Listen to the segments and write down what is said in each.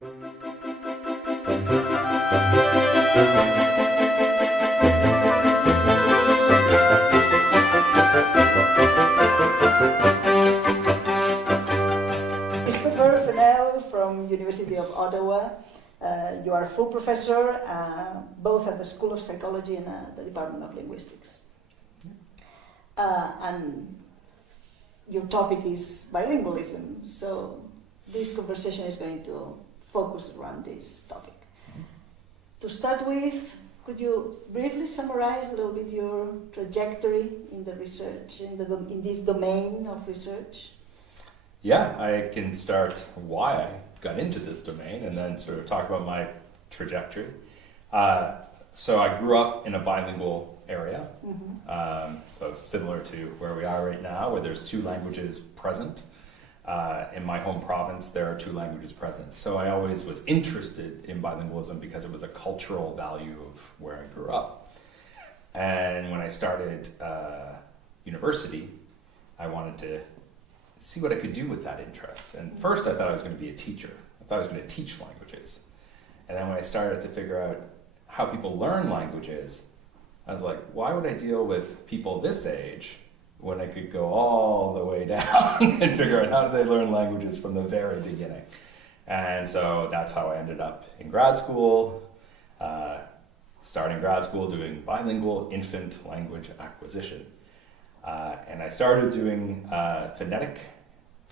Christopher Fennell from University of Ottawa. You are a full professor both at the School of Psychology and the Department of Linguistics. And your topic is bilingualism, so this conversation is going to focus around this topic. To start with, could you briefly summarize a little bit your trajectory in the research, in this domain of research? Yeah, I can start why I got into this domain and then sort of talk about my trajectory. So I grew up in a bilingual area, so similar to where we are right now, where there's two languages present. In my home province, there are two languages present. So I always was interested in bilingualism because it was a cultural value of where I grew up. And when I started university, I wanted to see what I could do with that interest. And first I thought I was going to be a teacher. I thought I was going to teach languages. And then when I started to figure out how people learn languages, I was like, why would I deal with people this age when I could go all the way down and figure out how do they learn languages from the very beginning? And so that's how I ended up in grad school, starting grad school doing bilingual infant language acquisition. And I started doing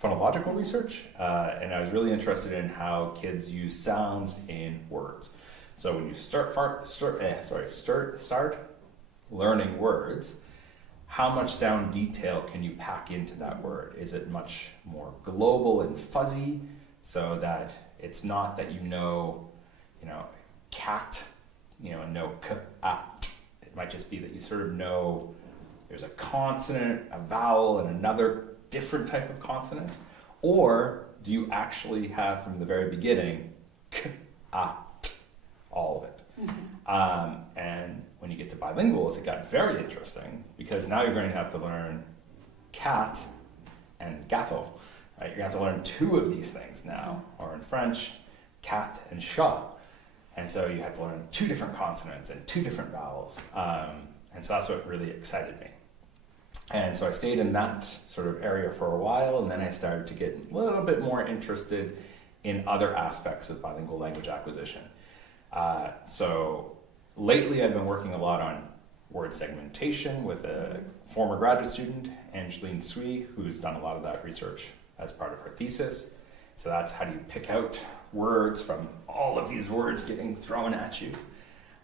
phonological research, and I was really interested in how kids use sounds in words. So when you start learning words, how much sound detail can you pack into that word? Is it much more global and fuzzy so that it's not that you know cat, and know k-at. It might just be that you sort of know there's a consonant, a vowel, and another different type of consonant? Or do you actually have from the very beginning k-at, all of it? And when you get to bilinguals, it got very interesting because now you're going to have to learn cat and gâteau. Right? You're going to have to learn two of these things now, or in French, cat and chat. And so you have to learn two different consonants and two different vowels. And so that's what really excited me. And so I stayed in that sort of area for a while, and then I started to get a little bit more interested in other aspects of bilingual language acquisition. So lately I've been working a lot on word segmentation with a former graduate student, Angeline Sui, who's done a lot of that research as part of her thesis. So that's how do you pick out words from all of these words getting thrown at you.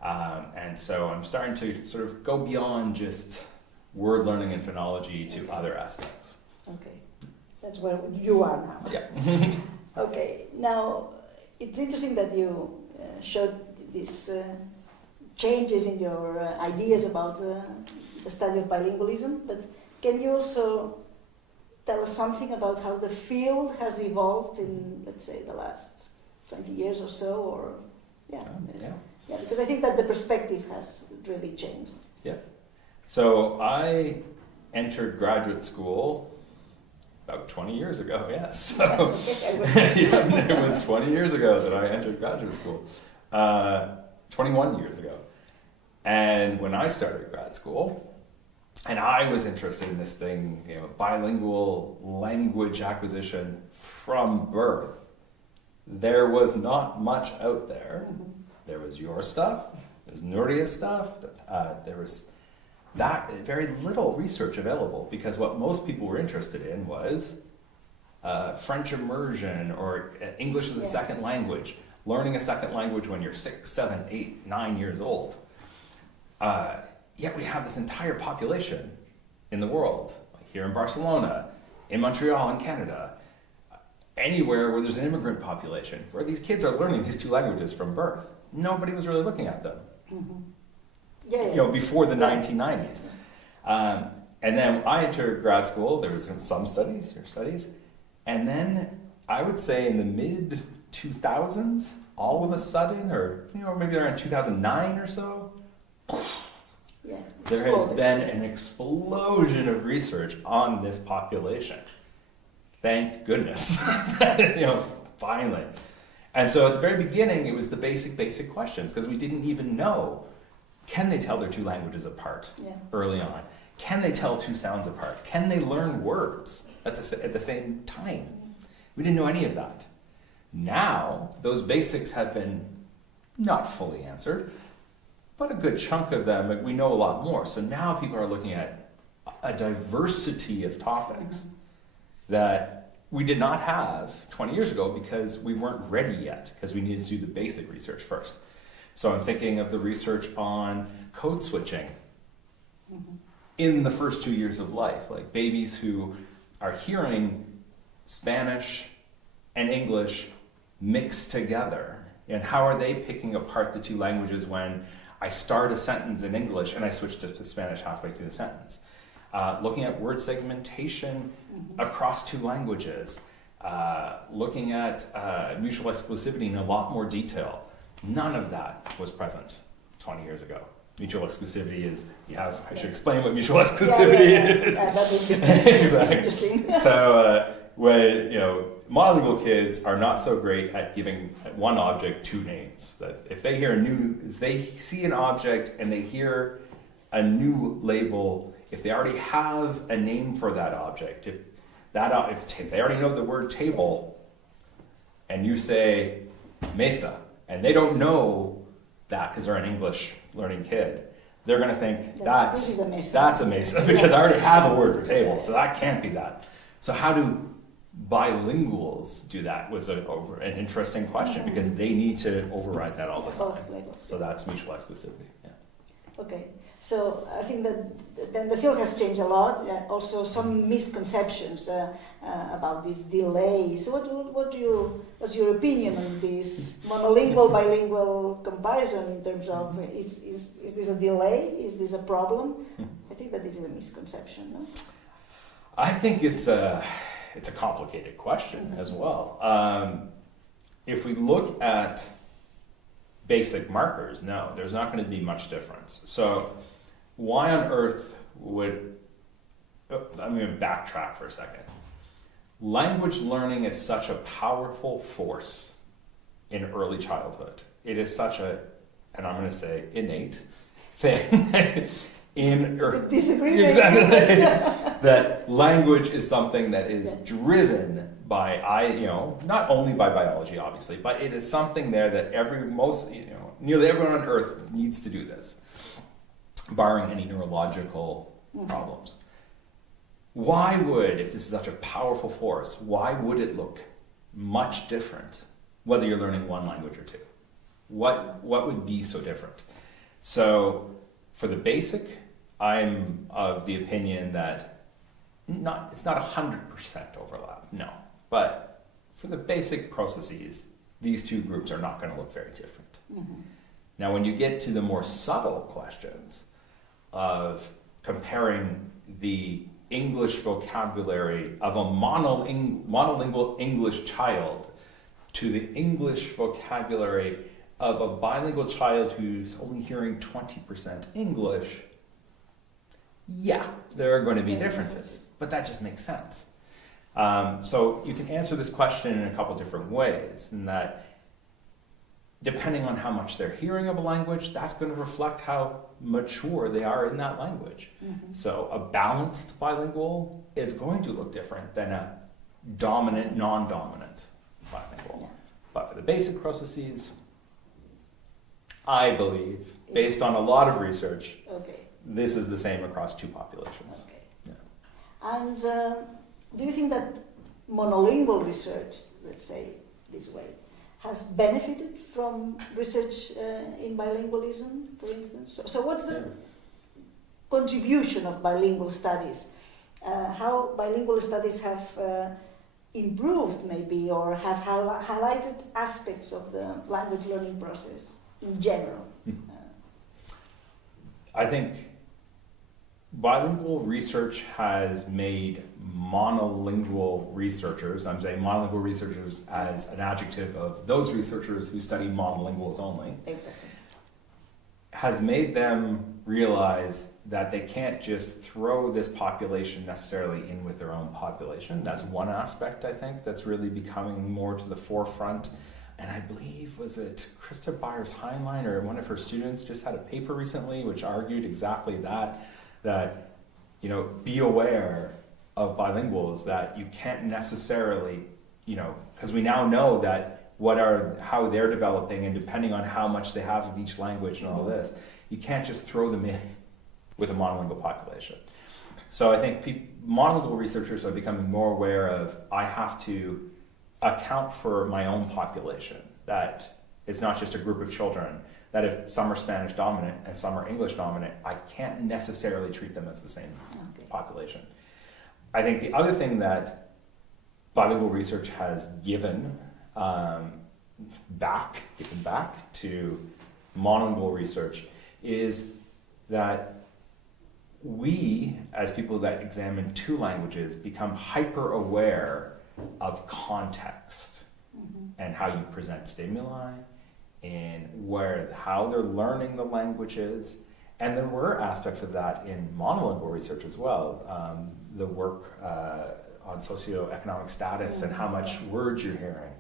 And so I'm starting to sort of go beyond just word learning and phonology to other aspects. Okay, that's where you are now. Yeah. Okay, now it's interesting that you showed these changes in your ideas about the study of bilingualism, but can you also tell us something about how the field has evolved in, let's say, the last 20 years or so, or yeah, because I think that the perspective has really changed. Yeah. So I entered graduate school about 20 years ago, yes. So, yeah, it was 20 years ago that I entered graduate school, 21 years ago. And when I started grad school, and I was interested in this thing, bilingual language acquisition from birth, there was not much out there. There was your stuff, there was Nuria's stuff, there was that very little research available, because what most people were interested in was French immersion or English as a second language, learning a second language when you're 6, 7, 8, 9 years old. Yet we have this entire population in the world, like here in Barcelona, in Montreal, in Canada, anywhere where there's an immigrant population, where these kids are learning these two languages from birth. Nobody was really looking at them. Before the 1990s. And then I entered grad school, there was some studies, and then I would say in the mid-2000s, all of a sudden, or maybe around 2009 or so, there has been an explosion of research on this population. Thank goodness, finally. And so at the very beginning, it was the basic questions, because we didn't even know, can they tell their two languages apart early on? Can they tell two sounds apart? Can they learn words at the same time? We didn't know any of that. Now, those basics have been not fully answered, but a good chunk of them, we know a lot more. So now people are looking at a diversity of topics that we did not have 20 years ago because we weren't ready yet, because we needed to do the basic research first. So I'm thinking of the research on code switching in the first 2 years of life, like babies who are hearing Spanish and English mixed together. And how are they picking apart the two languages when I start a sentence in English and I switch to Spanish halfway through the sentence? Looking at word segmentation across two languages, looking at mutual exclusivity in a lot more detail. None of that was present 20 years ago. Mutual exclusivity is, I should explain what mutual exclusivity is. That is exactly. interesting. So when, monolingual kids are not so great at giving one object two names. That if they see an object and they hear a new label, if they already have a name for that object, if they already know the word table, and you say mesa, and they don't know that because they're an English learning kid, they're going to think that's a mesa because I already have a word for table, so that can't be that. So how do bilinguals do that was an interesting question, because they need to override that all the time. So that's mutual exclusivity. Yeah. Okay, so I think that then the field has changed a lot. Also, some misconceptions about these delays. What's your opinion on this monolingual bilingual comparison in terms of is this a delay? Is this a problem? I think that this is a misconception. No? I think it's a complicated question as well. If we look at basic markers, no, there's not going to be much difference. So why on earth would, I'm going to backtrack for a second. Language learning is such a powerful force in early childhood. It is such a, and I'm going to say innate thing, Disagree. Exactly. That language is something that is driven by not only by biology, obviously, but it is something there that nearly everyone on Earth needs to do this, barring any neurological problems. Why would, if this is such a powerful force, why would it look much different whether you're learning one language or two? What would be so different? So for the basic, I'm of the opinion that it's not 100% overlap, no. But for the basic processes, these two groups are not going to look very different. Now, when you get to the more subtle questions of comparing the English vocabulary of a monolingual English child to the English vocabulary of a bilingual child who's only hearing 20% English, there are going to be differences, but that just makes sense. So you can answer this question in a couple different ways, in that depending on how much they're hearing of a language, that's going to reflect how mature they are in that language. So a balanced bilingual is going to look different than a dominant, non-dominant bilingual. But for the basic processes, I believe, based on a lot of research, this is the same across two populations. And do you think that monolingual research, let's say this way, has benefited from research in bilingualism, for instance? So what's the contribution of bilingual studies? How bilingual studies have improved, maybe, or have highlighted aspects of the language learning process in general? I think bilingual research has made monolingual researchers, I'm saying monolingual researchers as an adjective of those researchers who study monolinguals only, has made them realize that they can't just throw this population necessarily in with their own population. That's one aspect, I think, that's really becoming more to the forefront And I believe, was it Krista Byers-Heinlein or one of her students just had a paper recently which argued exactly that, you know, be aware of bilinguals, that you can't necessarily, you know, because we now know that how they're developing, and depending on how much they have of each language and all this, you can't just throw them in with a monolingual population. So I think monolingual researchers are becoming more aware of, I have to account for my own population, that it's not just a group of children, that if some are Spanish dominant and some are English dominant, I can't necessarily treat them as the same population. I think the other thing that bilingual research has given back to monolingual research is that we, as people that examine two languages, become hyper aware of context and how you present stimuli and how they're learning the languages. And there were aspects of that in monolingual research as well. The work on socioeconomic status and how much words you're hearing.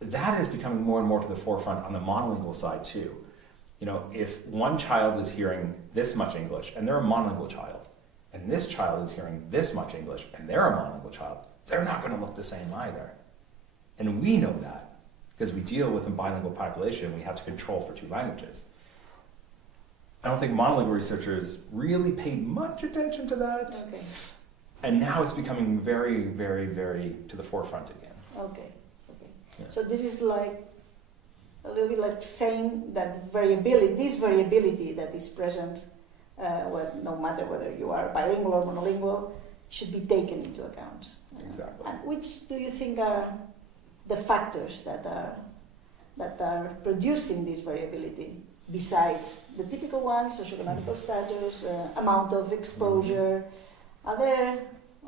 That is becoming more and more to the forefront on the monolingual side too. You know, if one child is hearing this much English and they're a monolingual child, and this child is hearing this much English and they're a monolingual child, they're not going to look the same either. And we know that because we deal with a bilingual population, we have to control for two languages. I don't think monolingual researchers really paid much attention to that. Okay. And now it's becoming very, very, very to the forefront again. Okay. Yeah. So this is like a little bit like saying that this variability that is present, no matter whether you are bilingual or monolingual, should be taken into account. Exactly. And which do you think are the factors that are producing this variability, besides the typical ones, socioeconomic status, amount of exposure? Are there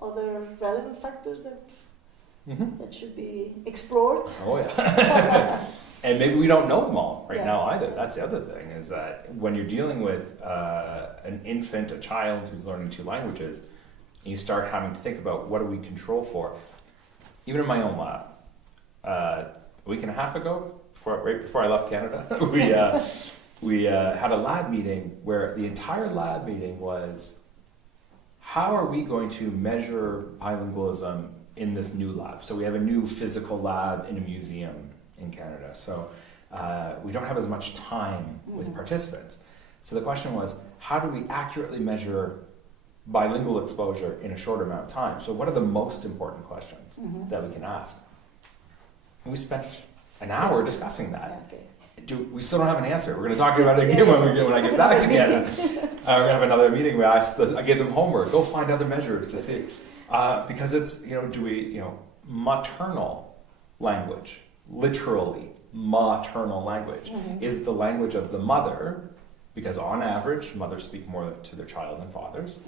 other relevant factors that should be explored? Oh yeah. And maybe we don't know them all now either. That's the other thing, is that when you're dealing with an infant, a child who's learning two languages, you start having to think about, what do we control for? Even in my own lab, a week and a half ago, right before I left Canada, we had a lab meeting where the entire lab meeting was, how are we going to measure bilingualism in this new lab? So we have a new physical lab in a museum in Canada. So we don't have as much time with participants. So the question was, how do we accurately measure bilingual exposure in a short amount of time? So what are the most important questions that we can ask? And we spent an hour discussing that. We still don't have an answer. We're going to talk about it again when I get back to Canada. We're going to have another meeting where I give them homework. Go find other measures to see. Because it's, maternal language, literally maternal language, is the language of the mother, because on average, mothers speak more to their child than fathers,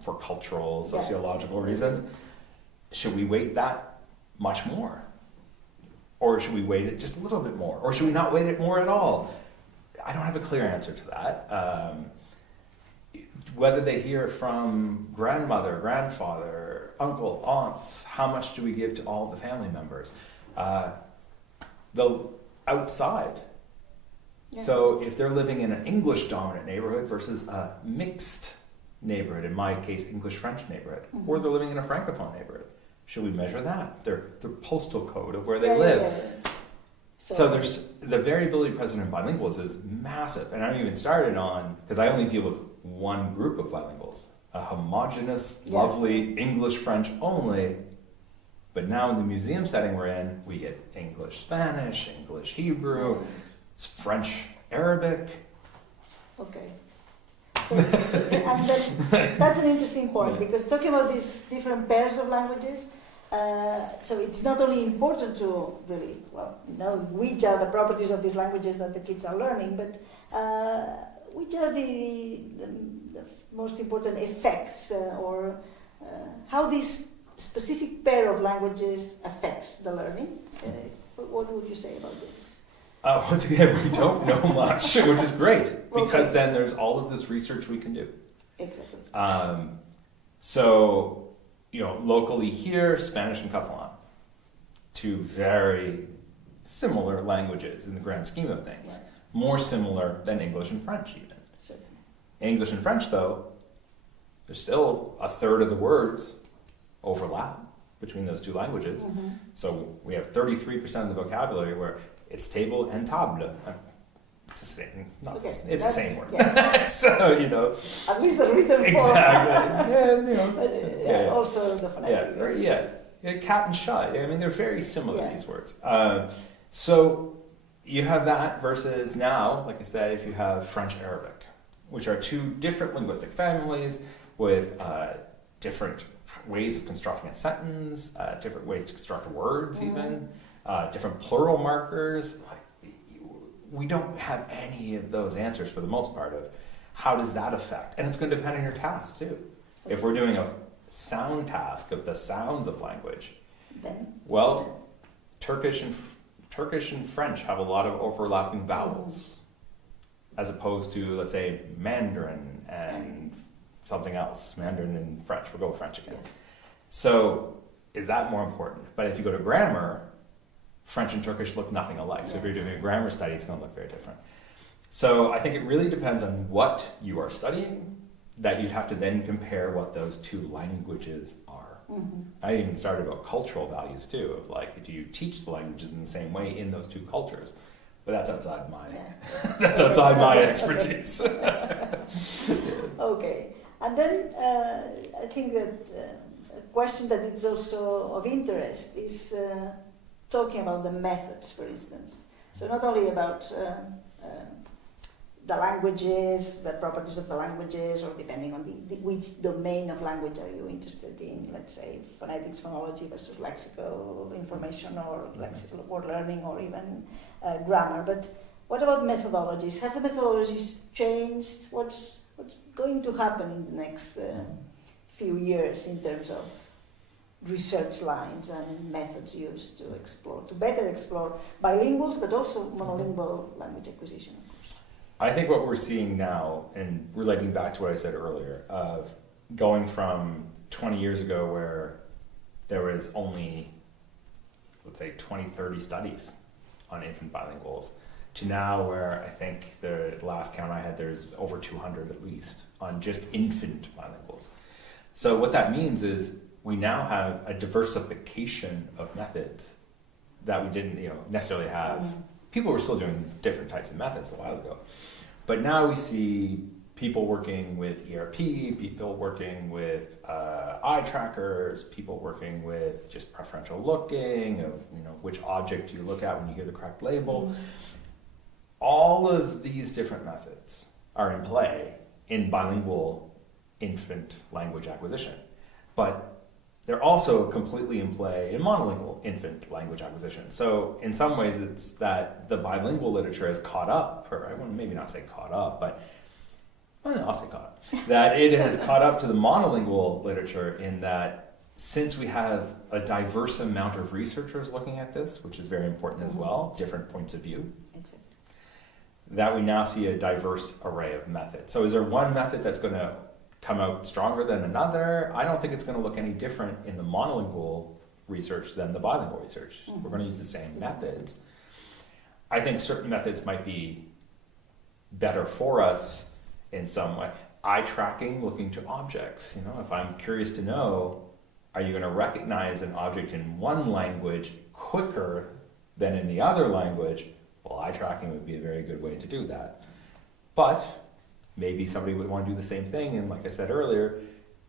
for cultural, sociological reasons. Should we weight that much more? Or should we weight it just a little bit more? Or should we not weight it more at all? I don't have a clear answer to that. Whether they hear it from grandmother, grandfather, uncle, aunts, how much do we give to all of the family members? The outside. So if they're living in an English-dominant neighborhood versus a mixed neighborhood, in my case, English-French neighborhood, or they're living in a Francophone neighborhood, should we measure that? Their postal code of where they live. So there's the variability present in bilinguals is massive. And I haven't even started on, because I only deal with one group of bilinguals, a homogenous, lovely English-French only. But now in the museum setting we're in, we get English-Spanish, English-Hebrew, French-Arabic. Okay. So and that's an interesting point, because talking about these different pairs of languages, so it's not only important to really, know which are the properties of these languages that the kids are learning, but which are the most important effects, or how this specific pair of languages affects the learning. What would you say about this? Once again, we don't know much, which is great, because then there's all of this research we can do. Exactly. So, locally here, Spanish and Catalan. two very similar languages in the grand scheme of things. Yeah. More similar than English and French even. Certainly. English and French though, there's still a third of the words overlap between those two languages. Mm-hmm. So we have 33% of the vocabulary where it's table and table. It's the same, it's the same word. Yeah. So, you know. At least the written form. Exactly. Yeah, you know. But, also the phonetic. Yeah, cat and shut. I mean, they're very similar, these words. So you have that versus now, like I said, if you have French Arabic, which are two different linguistic families with different ways of constructing a sentence, different ways to construct words even, different plural markers. We don't have any of those answers for the most part of how does that affect? And it's going to depend on your task too. If we're doing a sound task of the sounds of language, well, Turkish and French have a lot of overlapping vowels, as opposed to, let's say, Mandarin and something else. Mandarin and French. We'll go with French again. So is that more important? But if you go to grammar, French and Turkish look nothing alike. So if you're doing a grammar study, it's going to look very different. So I think it really depends on what you are studying, that you'd have to then compare what those two languages are. Mm-hmm. I even started about cultural values too, of like, do you teach the languages in the same way in those two cultures? But that's outside my that's outside my expertise. Okay, and then I think that a question that is also of interest is talking about the methods, for instance. So not only about the languages, the properties of the languages, or depending on which domain of language are you interested in, let's say phonetics, phonology versus lexical information, or lexical word learning, or even grammar. But what about methodologies? Have the methodologies changed? What's going to happen in the next few years in terms of research lines and methods used to better explore bilinguals, but also monolingual language acquisition? I think what we're seeing now, and relating back to what I said earlier, of going from 20 years ago where there was only, let's say, 20, 30 studies on infant bilinguals, to now where I think the last count I had, there's over 200 at least on just infant bilinguals. So what that means is we now have a diversification of methods that we didn't necessarily have. People were still doing different types of methods a while ago. But now we see people working with ERP, people working with eye trackers, people working with just preferential looking of which object you look at when you hear the correct label. All of these different methods are in play in bilingual infant language acquisition. But they're also completely in play in monolingual infant language acquisition. So in some ways it's that the bilingual literature has caught up, or I want to maybe not say caught up, but I'll say caught up. That it has caught up to the monolingual literature in that since we have a diverse amount of researchers looking at this, which is very important as well, different points of view, that we now see a diverse array of methods. So is there one method that's going to come out stronger than another? I don't think it's going to look any different in the monolingual research than the bilingual research. We're going to use the same methods. I think certain methods might be better for us in some way. Eye tracking, looking to objects. If I'm curious to know, are you going to recognize an object in one language quicker than in the other language? Well, eye tracking would be a very good way to do that. But maybe somebody would want to do the same thing, and like I said earlier,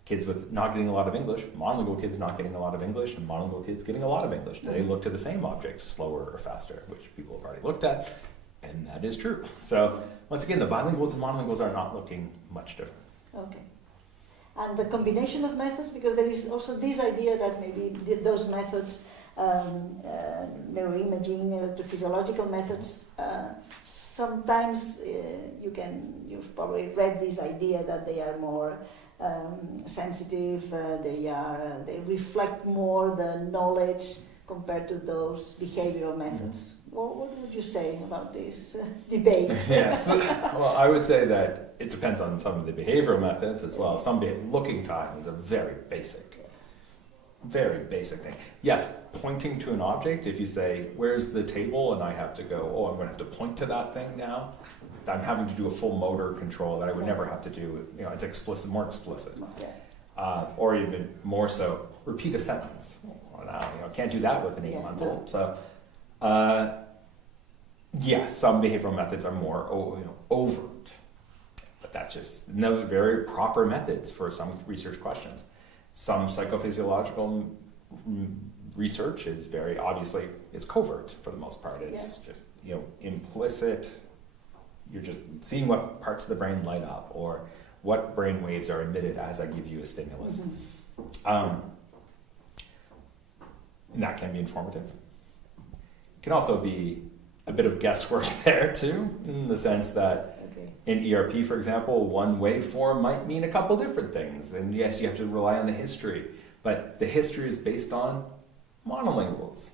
kids with not getting a lot of English, monolingual kids not getting a lot of English, and monolingual kids getting a lot of English. Do they look to the same object slower or faster, which people have already looked at, and that is true. So once again, the bilinguals and monolinguals are not looking much different. Okay. And the combination of methods, because there is also this idea that maybe those methods, neuroimaging, electrophysiological methods, sometimes you've probably read this idea that they are more sensitive, they reflect more the knowledge compared to those behavioral methods. What would you say about this debate? Yes. Well, I would say that it depends on some of the behavioral methods as well. Some looking time is a very basic very basic thing. Yes, pointing to an object, if you say, where's the table? And I have to go, oh, I'm going to have to point to that thing now. I'm having to do a full motor control that I would never have to do. You know, it's explicit, more explicit. Or even more so, repeat a sentence. Well, now, you know, can't do that with an 8-month-old. So, yes, some behavioral methods are more overt. But that's just, and those are very proper methods for some research questions. Some psychophysiological research is very obviously, it's covert for the most part. It's just, you know, implicit. You're just seeing what parts of the brain light up or what brain waves are emitted as I give you a stimulus. And that can be informative. It can also be a bit of guesswork there too, in the sense that in ERP, for example, one waveform might mean a couple different things. And yes, you have to rely on the history, but the history is based on monolinguals.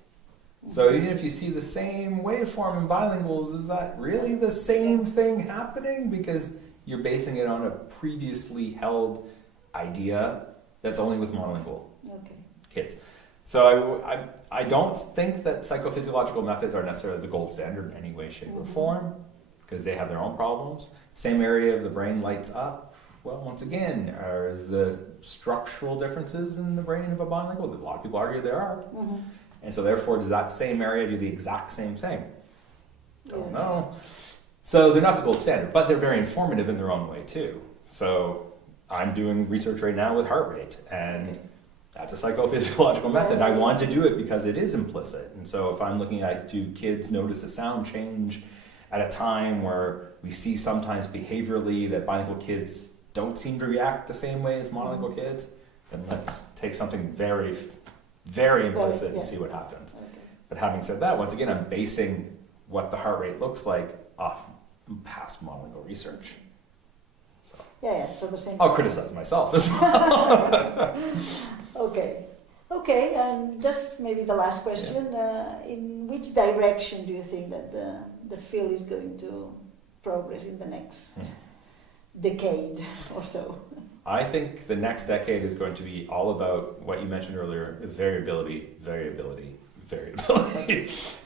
So even if you see the same waveform in bilinguals, is that really the same thing happening? Because you're basing it on a previously held idea that's only with monolingual kids. So I don't think that psychophysiological methods are necessarily the gold standard in any way, shape, or form, because they have their own problems. Same area of the brain lights up. Well, once again, is the structural differences in the brain of a bilingual? A lot of people argue there are. And so therefore, does that same area do the exact same thing? Don't know. So they're not the gold standard, but they're very informative in their own way too. So I'm doing research right now with heart rate, and that's a psychophysiological method. I want to do it because it is implicit. And so if I'm looking at, do kids notice a sound change at a time where we see sometimes behaviorally that bilingual kids don't seem to react the same way as monolingual kids, then let's take something very, very implicit and see what happens. But having said that, once again, I'm basing what the heart rate looks like off past monolingual research. So, so the same. I'll criticize myself as well. Okay, and just maybe the last question. In which direction do you think that the field is going to progress in the next decade or so? I think the next decade is going to be all about what you mentioned earlier, variability.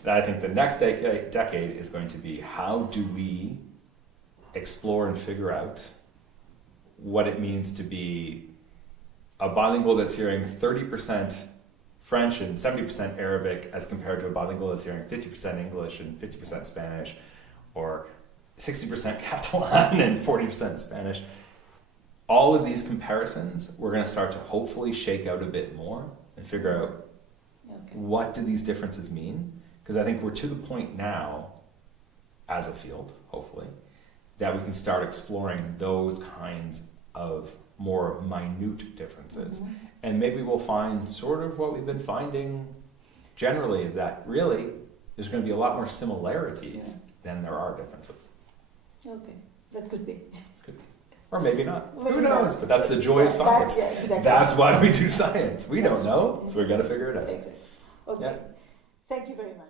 I think the next decade is going to be, how do we explore and figure out what it means to be a bilingual that's hearing 30% French and 70% Arabic as compared to a bilingual that's hearing 50% English and 50% Spanish, or 60% Catalan and 40% Spanish. All of these comparisons, we're going to start to hopefully shake out a bit more and figure out what do these differences mean? Because I think we're to the point now, as a field, hopefully, that we can start exploring those kinds of more minute differences. And maybe we'll find sort of what we've been finding generally, that really there's going to be a lot more similarities than there are differences. That could be. Or maybe not. Who knows? But that's the joy of science. That's why we do science. We don't know, so we've got to figure it out. Thank you very much.